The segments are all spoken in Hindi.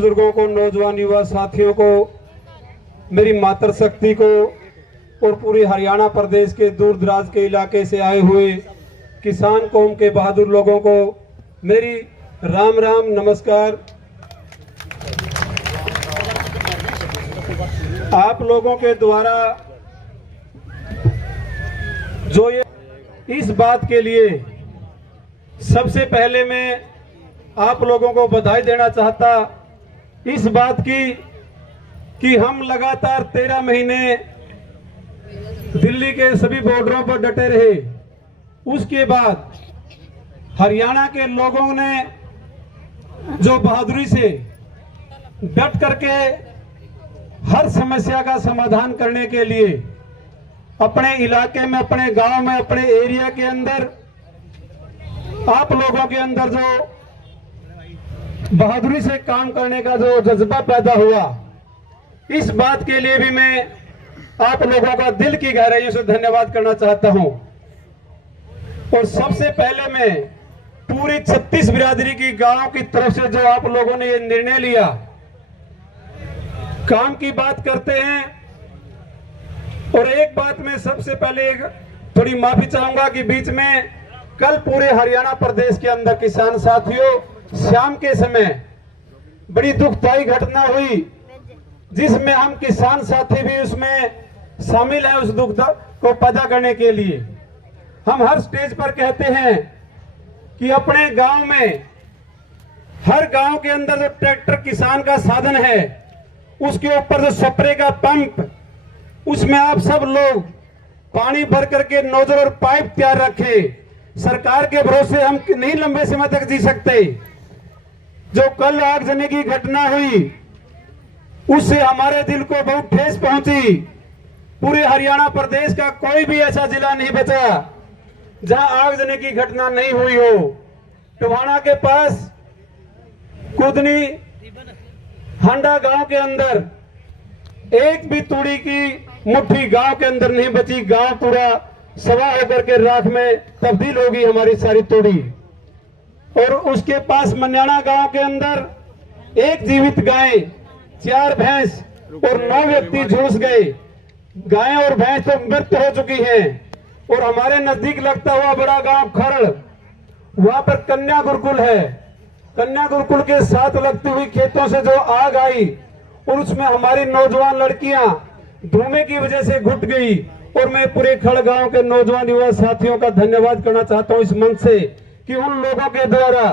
बुजुर्गों को, नौजवान युवा साथियों को, मेरी मातृशक्ति को और पूरे हरियाणा प्रदेश के दूर दराज के इलाके से आए हुए किसान कौम के बहादुर लोगों को मेरी राम राम नमस्कार। आप लोगों के द्वारा जो ये इस बात के लिए सबसे पहले मैं आप लोगों को बधाई देना चाहता इस बात की कि हम लगातार 13 महीने दिल्ली के सभी बॉर्डरों पर डटे रहे। उसके बाद हरियाणा के लोगों ने जो बहादुरी से डट करके हर समस्या का समाधान करने के लिए अपने इलाके में, अपने गांव में, अपने एरिया के अंदर आप लोगों के अंदर जो बहादुरी से काम करने का जो जज्बा पैदा हुआ, इस बात के लिए भी मैं आप लोगों का दिल की गहराइयों से धन्यवाद करना चाहता हूं। और सबसे पहले मैं पूरी 36 बिरादरी की गांव की तरफ से जो आप लोगों ने ये निर्णय लिया, काम की बात करते हैं। और एक बात मैं सबसे पहले थोड़ी माफी चाहूंगा कि बीच में कल पूरे हरियाणा प्रदेश के अंदर किसान साथियों शाम के समय बड़ी दुखदायी घटना हुई, जिसमें हम किसान साथी भी उसमें शामिल हैं। उस दुख को पैदा करने के लिए हम हर स्टेज पर कहते हैं कि अपने गांव में, हर गांव के अंदर जो ट्रैक्टर किसान का साधन है, उसके ऊपर जो स्प्रे का पंप, उसमें आप सब लोग पानी भर करके नोजल और पाइप तैयार रखें। सरकार के भरोसे हम नहीं लंबे समय तक जी सकते। जो कल आगजनी की घटना हुई, उससे हमारे दिल को बहुत ठेस पहुंची। पूरे हरियाणा प्रदेश का कोई भी ऐसा जिला नहीं बचा जहां आगजनी की घटना नहीं हुई हो। टवाणा के पास कुदनी हांडा गांव के अंदर एक भी तूड़ी की मुट्ठी गांव के अंदर नहीं बची। गांव पूरा सवा होकर के राख में तब्दील होगी हमारी सारी तूड़ी। और उसके पास मन्याना गांव के अंदर एक जीवित गाय, 4 भैंस और 9 व्यक्ति झुलस गए। गायें और भैंस तो मृत हो चुकी हैं। और हमारे नजदीक लगता हुआ बड़ा गांव खरड़, वहां पर कन्या गुरुकुल है। कन्या गुरुकुल के साथ लगती हुई खेतों से जो आग आई और उसमें हमारी नौजवान लड़कियां धुएं की वजह से घुट गई। और मैं पूरे खड़ गांव के नौजवान युवा साथियों का धन्यवाद करना चाहता हूं इस मंच से कि उन लोगों के द्वारा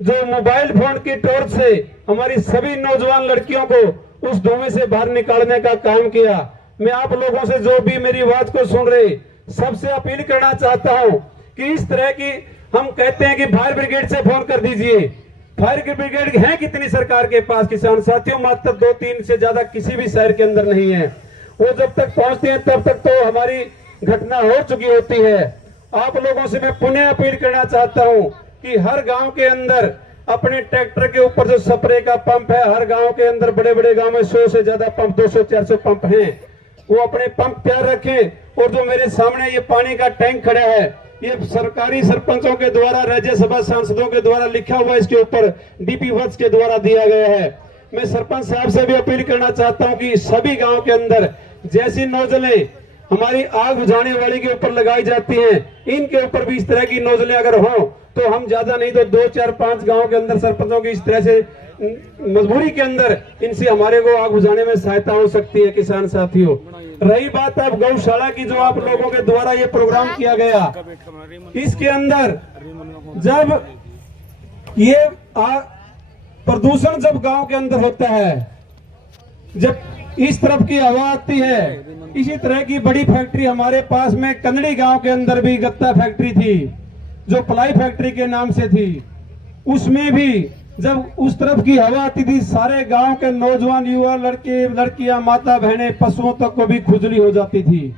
जो मोबाइल फोन की टॉर्च से हमारी सभी नौजवान लड़कियों को उस धुएं से बाहर निकालने का काम किया। मैं आप लोगों से जो भी मेरी बात को सुन रहे सबसे अपील करना चाहता हूं कि इस तरह की हम कहते हैं कि फायर ब्रिगेड से फोन कर दीजिए। फायर ब्रिगेड है कितनी सरकार के पास किसान साथियों? मात्र 2-3 से ज्यादा किसी भी शहर के अंदर नहीं है। वो जब तक पहुंचते हैं तब तक तो हमारी घटना हो चुकी होती है। आप लोगों से मैं पुनः अपील करना चाहता हूं कि हर गांव के अंदर अपने ट्रैक्टर के ऊपर जो स्प्रे का पंप है, हर गांव के अंदर बड़े बड़े गांव में 100 से ज्यादा पंप, 200-400 पंप हैं, वो अपने पंप तैयार रखें। और जो मेरे सामने ये पानी का टैंक खड़ा है, ये सरकारी सरपंचों के द्वारा, राज्यसभा सांसदों के द्वारा लिखा हुआ, इसके ऊपर डीपी वर्क्स के द्वारा दिया गया है। मैं सरपंच साहब से भी अपील करना चाहता हूं कि सभी गांव के अंदर जैसी नोजलें हमारी आग बुझाने वाली के ऊपर लगाई जाती हैं, इनके ऊपर भी इस तरह की नोजलें अगर हो तो हम ज्यादा नहीं तो 2-4-5 गांव के अंदर सरपंचों की इस तरह से मजबूरी के अंदर इनसे हमारे को आग बुझाने में सहायता हो सकती है। किसान साथियों, रही बात अब गौशाला की, जो आप लोगों के द्वारा ये प्रोग्राम किया गया, इसके अंदर जब ये प्रदूषण जब गांव के अंदर होता है, जब इस तरफ की हवा आती है, इसी तरह की बड़ी फैक्ट्री हमारे पास में कन्नड़ी गांव के अंदर भी गत्ता फैक्ट्री थी, जो प्लाई फैक्ट्री के नाम से थी। उसमें भी जब उस तरफ की हवा आती थी, सारे गांव के नौजवान युवा, लड़के लड़कियां, माता बहनें, पशुओं तक को भी खुजली हो जाती थी।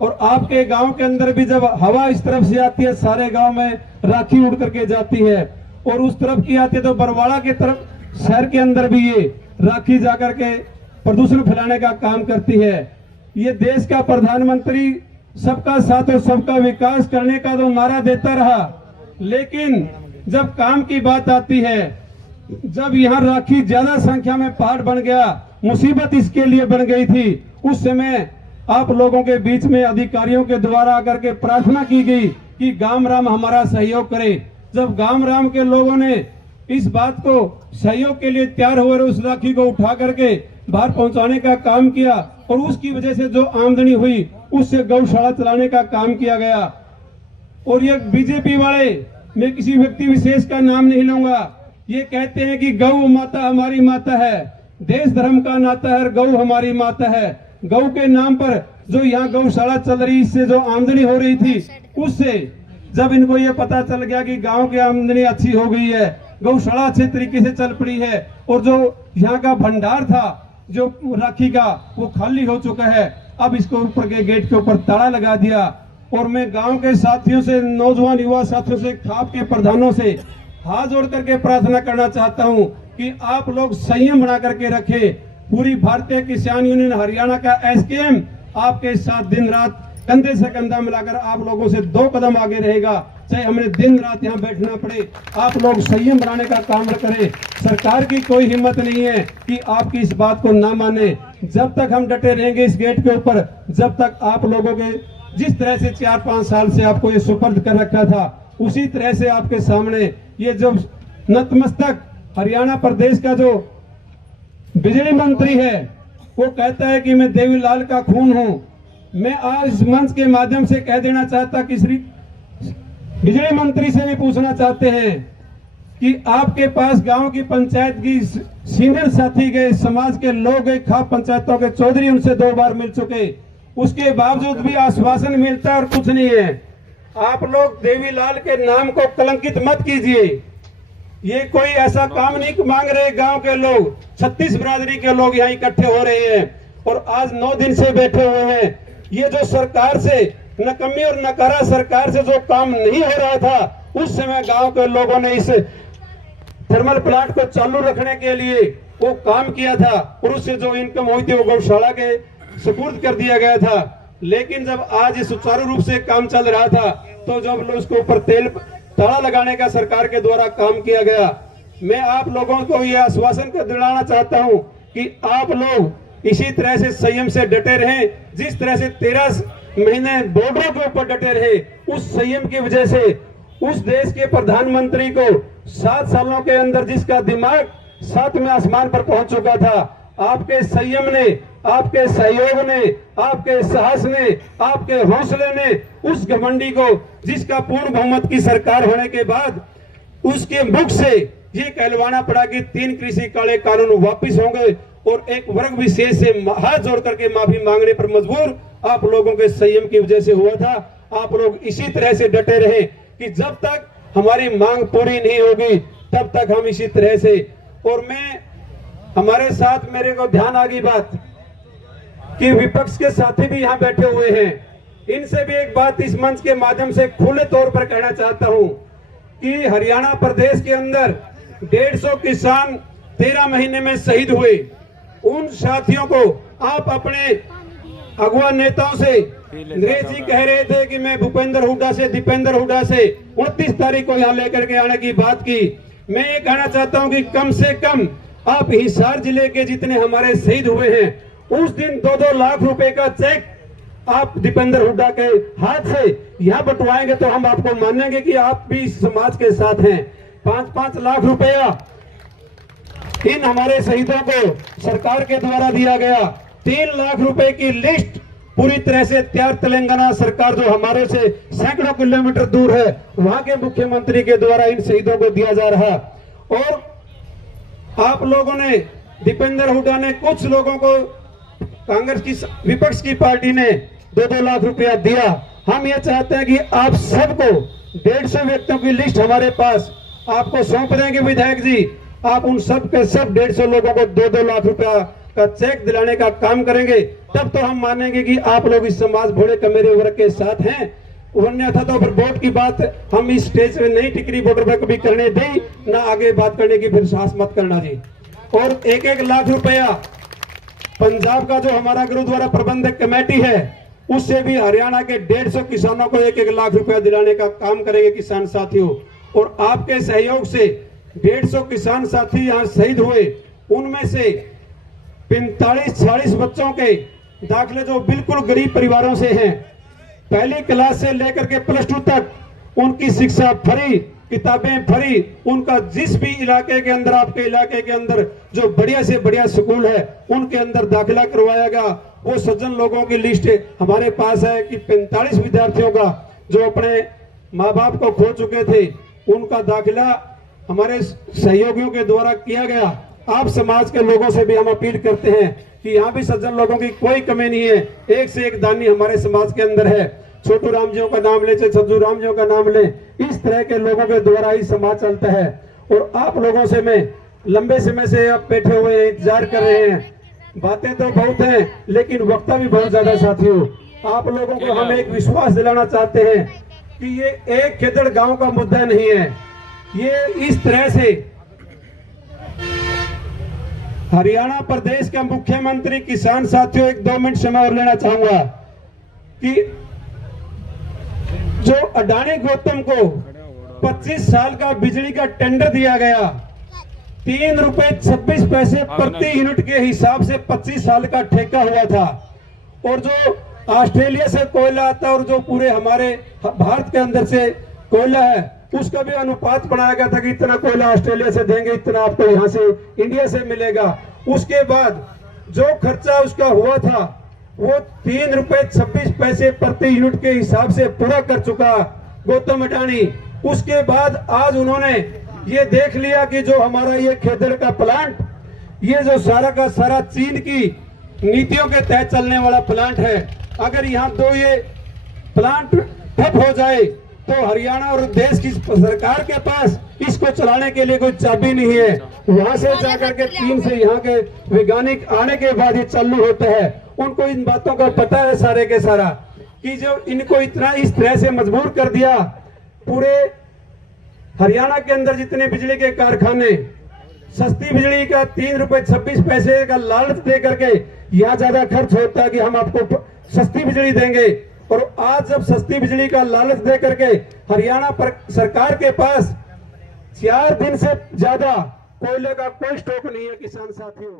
और आपके गांव के अंदर भी जब हवा इस तरफ से आती है, सारे गांव में राखी उड़ करके जाती है। और उस तरफ की आती है तो बरवाड़ा के तरफ शहर के अंदर भी ये राखी जाकर के प्रदूषण फैलाने का काम करती है। ये देश का प्रधानमंत्री सबका साथ और सबका विकास करने का तो नारा देता रहा, लेकिन जब काम की बात आती है जब यहाँ राखी ज्यादा संख्या में पहाड़ बन गया, मुसीबत इसके लिए बन गई थी, उस समय आप लोगों के बीच में अधिकारियों के द्वारा आकर के प्रार्थना की गई कि गांव राम हमारा सहयोग करे। जब गांव राम के लोगों ने इस बात को सहयोग के लिए तैयार हुए, उस राखी को उठा करके बाहर पहुंचाने का काम किया और उसकी वजह से जो आमदनी हुई उससे गौशाला चलाने का काम किया गया। और ये बीजेपी वाले, मैं किसी व्यक्ति विशेष का नाम नहीं लूंगा, ये कहते हैं कि गौ माता हमारी माता है, देश धर्म का नाता है, गौ हमारी माता है। गौ के नाम पर जो यहाँ गौशाला चल रही, इससे जो आमदनी हो रही थी, उससे जब इनको ये पता चल गया कि गांव की आमदनी अच्छी हो गई है, गौशाला अच्छे तरीके से चल पड़ी है और जो यहाँ का भंडार था जो राखी का, वो खाली हो चुका है, अब इसको ऊपर के गेट के ऊपर ताला लगा दिया। और मैं गांव के साथियों से, नौजवान युवा साथियों से, खाप के प्रधानों से हाथ जोड़ करके प्रार्थना करना चाहता हूं कि आप लोग संयम बना करके रखें। पूरी भारतीय किसान यूनियन हरियाणा का एसकेएम आपके साथ दिन रात कंधे से कंधा मिलाकर आप लोगों से 2 कदम आगे रहेगा, चाहे हमें दिन रात यहाँ बैठना पड़े। आप लोग संयम बनाने का काम करें। सरकार की कोई हिम्मत नहीं है कि आपकी इस बात को ना माने। जब तक हम डटे रहेंगे इस गेट के ऊपर, जब तक आप लोगों के जिस तरह से 4-5 साल से आपको ये सुपर्द कर रखा था, उसी तरह से आपके सामने ये जो नतमस्तक हरियाणा प्रदेश का जो बिजली मंत्री है, वो कहता है कि मैं देवीलाल का खून हूं। मैं आज इस मंच के माध्यम से कह देना चाहता कि श्री बिजली मंत्री से भी पूछना चाहते हैं कि आपके पास गांव की पंचायत की सीनियर साथी गए, समाज के लोग गए, खाप पंचायतों के चौधरी उनसे 2 बार मिल चुके, उसके बावजूद भी आश्वासन मिलता है और कुछ नहीं है। आप लोग देवीलाल के नाम को कलंकित मत कीजिए। ये कोई ऐसा काम नहीं मांग रहे गांव के लोग, 36 बिरादरी के लोग यहाँ इकट्ठे हो रहे हैं और आज 9 दिन से बैठे हुए हैं। ये जो सरकार से नकम्मी और नकारा सरकार से जो काम नहीं हो रहा था, उस समय गांव के लोगों ने इस थर्मल प्लांट को चालू रखने के लिए वो काम किया था और उससे जो इनकम हुई थी वो गौशाला के सुपुर्द कर दिया गया था। लेकिन जब आज सुचारू रूप से काम चल रहा था, तो जब उसके ऊपर ताला लगाने का सरकार के द्वारा काम किया गया। मैं आप लोगों को यह आश्वासन कर दिलाना चाहता हूं कि आप लोग इसी तरह से संयम से डटे रहें। जिस तरह से 13 महीने बॉर्डरों के ऊपर डटे रहे, उस संयम की वजह से उस देश के प्रधानमंत्री को 7 सालों के अंदर जिसका दिमाग 7वें आसमान पर पहुंच चुका था, आपके संयम ने, आपके सहयोग ने, आपके साहस ने, आपके हौसले ने उस घमंडी को, जिसका पूर्ण बहुमत की सरकार होने के बाद उसके मुख से ये कहलवाना पड़ा कि 3 कृषि काले कानून वापिस होंगे और एक वर्ग विशेष से हाथ जोड़ करके माफी मांगने पर मजबूर आप लोगों के संयम की वजह से हुआ था। आप लोग इसी तरह से डटे रहे कि जब तक हमारी मांग पूरी नहीं होगी तब तक हम इसी तरह से। और मैं, हमारे साथ मेरे को ध्यान आ गई बात कि विपक्ष के साथी भी यहाँ बैठे हुए हैं, इनसे भी एक बात इस मंच के माध्यम से खुले तौर पर कहना चाहता हूं कि हरियाणा प्रदेश के अंदर 150 किसान 13 महीने में शहीद हुए। उन साथियों को आप अपने अगुआ नेताओं से, नरेश जी कह रहे थे कि मैं भूपेंद्र हुड्डा से, दीपेंद्र हुड्डा से 29 तारीख को यहाँ लेकर के आने की बात की। मैं ये कहना चाहता हूँ कि कम से कम आप हिसार जिले के जितने हमारे शहीद हुए हैं, उस दिन 2-2 लाख रुपए का चेक आप दीपेंद्र हुड्डा के हाथ से यहाँ बंटवाएंगे तो हम आपको मानेंगे कि आप भी समाज के साथ हैं। 5-5 लाख रुपया इन हमारे शहीदों को सरकार के द्वारा दिया गया। 3 लाख रुपए की लिस्ट पूरी तरह से तैयार, तेलंगाना सरकार जो हमारे से सैकड़ों किलोमीटर दूर है, वहां के मुख्यमंत्री के द्वारा इन शहीदों को दिया जा रहा। और आप लोगों ने, दीपेंद्र हुड्डा ने, कुछ लोगों को, कांग्रेस की, विपक्ष की पार्टी ने 2-2 लाख रुपया दिया। हम ये चाहते हैं कि आप सबको 150 व्यक्तियों की लिस्ट हमारे पास आपको सौंप देंगे विधायक जी। आप उन सब के सब 150 लोगों को 2-2 लाख रुपया का चेक दिलाने का काम करेंगे, तब तो हम मानेंगे कि आप लोग इस समाज भोले कमेरे वर्ग के साथ हैं। अन्यथा तो फिर वोट की बात हम इस स्टेज पे नहीं टिकरी बॉर्डर पे कभी करने दें, ना आगे बात करने की फिर साहस मत करना जी। और 1-1 लाख रुपया पंजाब का जो हमारा गुरुद्वारा प्रबंधक कमेटी है, उससे भी हरियाणा के 150 किसानों को 1-1 लाख रुपया दिलाने का काम करेंगे किसान साथियों। और आपके सहयोग से 150 किसान साथी यहाँ शहीद हुए, उनमें से 45-40 बच्चों के दाखिले जो बिल्कुल गरीब परिवारों से हैं, पहली क्लास से लेकर के +2 तक उनकी शिक्षा फ्री, किताबें फ्री, उनका जिस भी इलाके के अंदर, आपके इलाके के अंदर जो बढ़िया से बढ़िया स्कूल है उनके अंदर दाखिला करवाएगा। वो सज्जन लोगों की लिस्ट हमारे पास है कि 45 विद्यार्थियों का जो अपने माँ बाप को खो चुके थे, उनका दाखिला हमारे सहयोगियों के द्वारा किया गया। आप समाज के लोगों से भी हम अपील करते हैं कि यहाँ भी सज्जन लोगों की कोई कमी नहीं है, एक से एक दानी हमारे समाज के अंदर है। छोटू राम जी का नाम ले, चाहे सज्जू राम जी का नाम ले, इस तरह के लोगों के द्वारा ही समाज चलता है। और आप लोगों से मैं लंबे समय से आप बैठे हुए इंतजार कर रहे हैं, बातें तो बहुत हैं लेकिन वक्ता भी बहुत ज्यादा। साथियों, आप लोगों को हम एक विश्वास दिलाना चाहते हैं कि ये एक खेदड़ गांव का मुद्दा नहीं है। ये इस तरह से हरियाणा प्रदेश का मुख्यमंत्री, किसान साथियों, 1-2 मिनट समय और लेना चाहूंगा कि जो अडानी गौतम को 25 साल का बिजली का टेंडर दिया गया, 3 रुपए 26 पैसे प्रति यूनिट के हिसाब से 25 साल का ठेका हुआ था। और जो ऑस्ट्रेलिया से कोयला आता है और जो पूरे हमारे भारत के अंदर से कोयला है, उसका भी अनुपात बनाया गया था कि इतना कोयला ऑस्ट्रेलिया से देंगे, इतना आपको यहाँ से इंडिया से मिलेगा। उसके बाद जो खर्चा उसका हुआ था वो 3 रुपए 26 पैसे प्रति यूनिट के हिसाब से पूरा कर चुका गौतम अडानी। उसके बाद आज उन्होंने ये देख लिया कि जो हमारा ये खेदड़ का प्लांट, ये जो सारा का सारा चीन की नीतियों के तहत चलने वाला प्लांट है, अगर यहाँ तो ये प्लांट ठप हो जाए तो हरियाणा और देश की सरकार के पास इसको चलाने के लिए कोई चाबी नहीं है। वहां से जाकर के चीन से यहाँ के वैज्ञानिक आने के बाद ये चालू होता है। उनको इन बातों का पता है सारे के सारा कि जो इनको इतना इस तरह से मजबूर कर दिया, पूरे हरियाणा के अंदर जितने बिजली के कारखाने सस्ती बिजली का 3 रुपए 26 पैसे का लालच दे करके यहाँ ज्यादा खर्च होता है कि हम आपको सस्ती बिजली देंगे। और आज जब सस्ती बिजली का लालच दे करके हरियाणा सरकार के पास 4 दिन से ज्यादा कोयले का कोई स्टॉक नहीं है किसान साथियों।